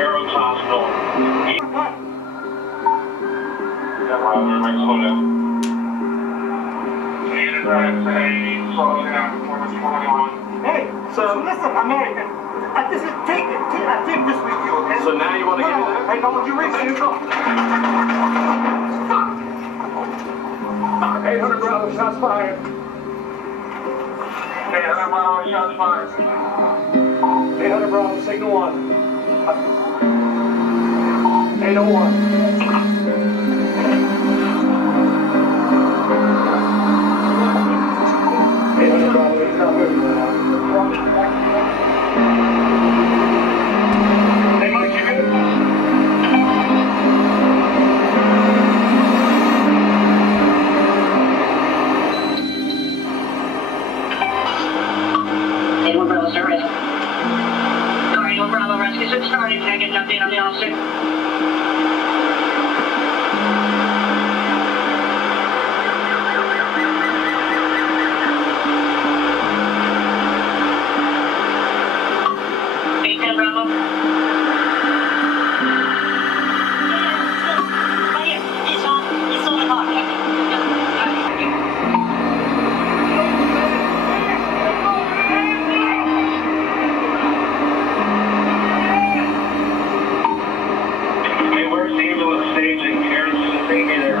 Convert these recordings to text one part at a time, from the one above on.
Arrows Hospital. Yeah, Roger, make slow down. Slow down, performance 21. Hey, so listen, American. This is take this with you, okay? So now you want to get it? Hey, don't you reach it? Stop. 800 Bravo, shots fired. 800 Bravo, shots fired. 800 Bravo, signal 1. 801. 800 Bravo, he's not moving right now. Hey, Mike, you good? Bravo, sir. Sorry, no Bravo rescue. So starting to get an update on the officer. Bravo. He's on the clock. Hey, where's the ambulance staging? Karen's gonna take me there.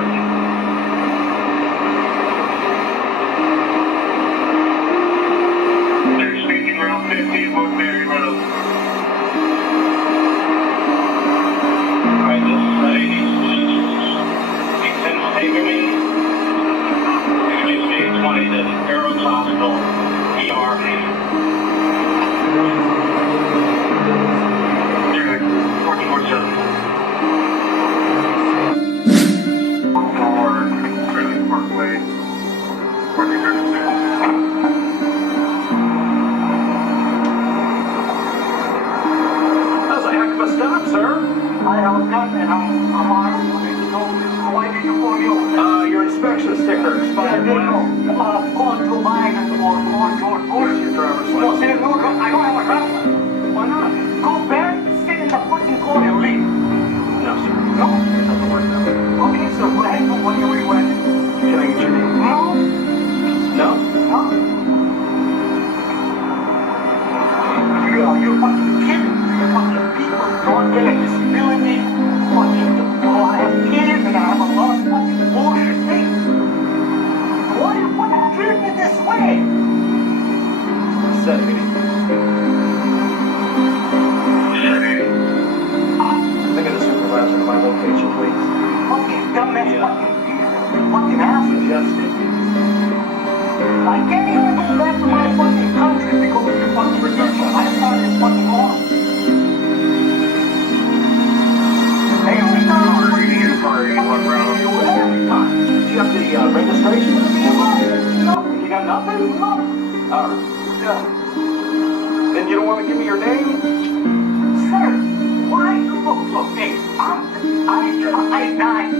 They're speaking around 15 Woodbury Road. Alright, this is 10 taking me. Please be 20 to Arrows Hospital. ER. Direct, 1447. Parkway, 1436. That's a heck of a stop, sir. I have got and I'm on. So why did you pull me over? Your inspection sticker expired. Call Joe Biden or call George Bush. Your driver's No, license. I don't have a driver's license. Why not? Go back, sit in the fucking car and leave. No, sir. No? It doesn't work that way. Okay, so go ahead and when you went. Can I get your name? No? No? No? You're fucking kidding. Fucking people don't get a disability. Fucking, oh, I have kids and I have a lot of fucking bullshit things. Why you fucking treat me this way? Deputy. Look at the supervisor to my location, please. Fucking dumbass Yeah. fucking asshole. Adjusted. I can't even go back to my fucking country because of your fucking ridiculous. I started fucking off. Hey, we got Sorry, you sorry, you want Bravo. every time. Do you have the registration of the vehicle? No, you got nothing? No. Alright. Yeah. Then you don't want to give me your name? Sir, why you look, hey, I died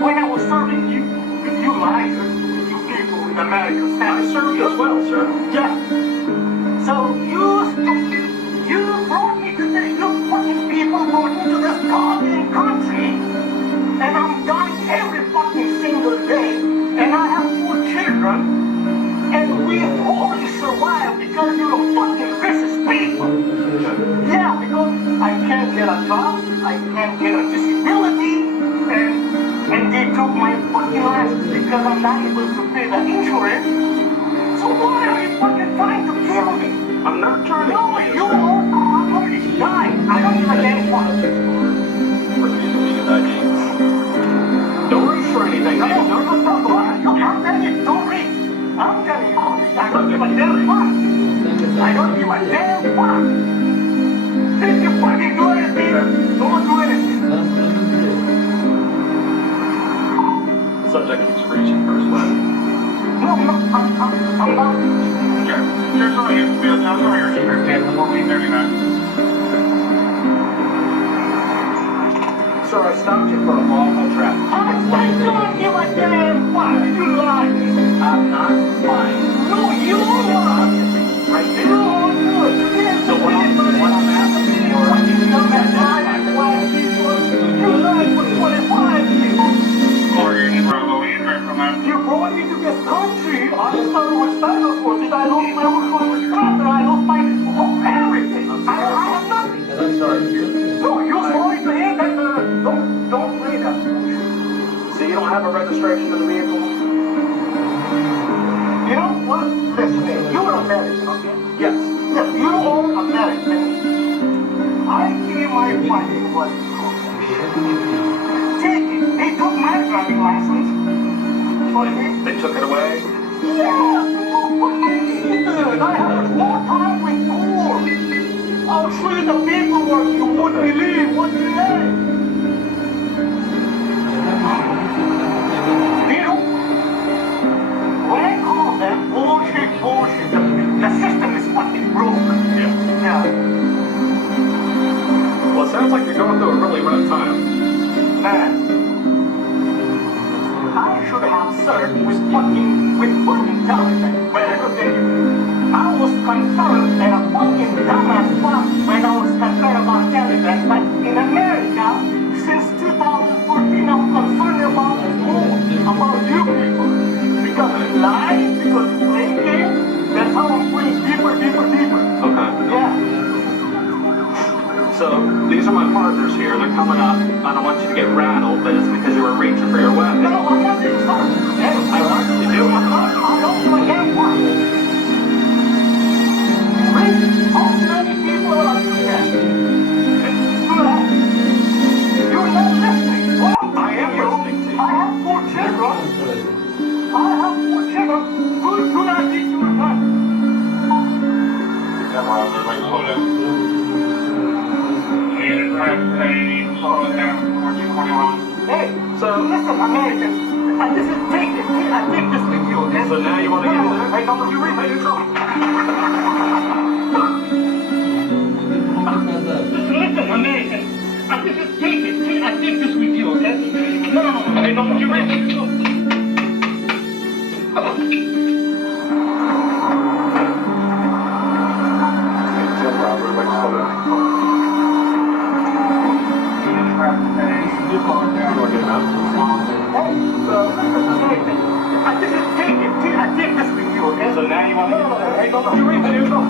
when I was serving you. You lied, you people in America. I serve you as well, sir. Yeah. So you brought me to this, you fucking people brought me to this goddamn country, and I'm dying every fucking single day, and I have 4 children, and we only survive because you're fucking racist people. Yeah, because I can't get a job, I can't get a disability, and they took my fucking license because I'm not able to pay the insurance. So why are you fucking trying to kill me? I'm not trying to No, kill you are already died. I don't give a damn what. Refusing to get ID. Don't reach for anything. No, I'm telling you, don't reach. I'm telling you, don't reach. I don't give a damn fuck. I don't give a damn fuck. If you fucking do anything, don't do anything. Subject keeps reaching for his weapon. No, I'm not. Yeah. Sure, sorry, you have to be on top of your secret. 1439. Sir, I stopped you for a lawful traffic. I don't give a damn fuck. You lied. I'm not lying. No, you lied. Right there. No, no, you didn't. So what I'm asking you, Fucking dumbass liar. a registration of the vehicle? You know what? Listen, you're American, okay? Yes. Yes, you're all American. I gave my money what it's called. Take it. They took my driving license. What, they took it away? Yeah, what they did. I had a whole time with court. I'll show you the paperwork. You wouldn't believe what they did. You know, when I call them bullshit, the system is fucking broke. Yeah. Well, it sounds like you're going through a really rough time. Man, I should have served with fucking government. I was concerned and a fucking dumbass fuck when I was concerned about Taliban, but in America, since 2014, I'm concerned about you people. Because you lie, because you play games, that's how I'm going deeper. Okay. Yeah. So, these are my partners here. They're coming up. I don't want you to get rattled, but it's because you were reaching for your weapon. No, I'm not being sorry. I want you to do it. I don't give a damn what. Really? How many people are there? You're not listening. Well, I am listening to you. I have 4 children. Do not think you are done. Hey, So, listen, American. This is take it. I take this with you, okay? So now you want to get in there? Hey, don't you read my intro? Listen, American. This is take it. I take this with you, okay? No. Hey, don't you read my intro? So now you want to get in there? Hey, don't you read the intro?